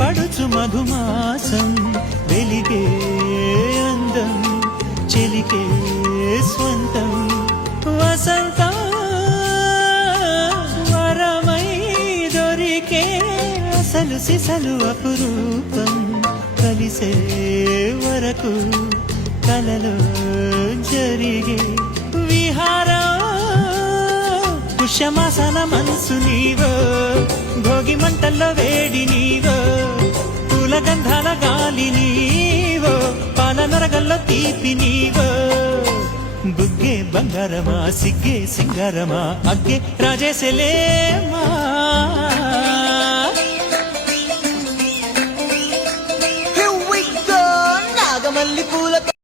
పడుచు మధుమాసం వెలిగే అందం చెలికే స్వంతం వసంతం వరమై దొరికే అసలు సిసలు అపురూపం కలిసే వరకు కలలో జరిగే విహారం పుష్యమాసన మనసు నీవో భోగి మంటల్లో వేడి నీవో పూల గంధాల గాలి నీవో పాల నరగల్లో తీపి నీవో బుగ్గే బంగారమా సిగ్గే సింగారమా అగ్గే రాజేసలేమా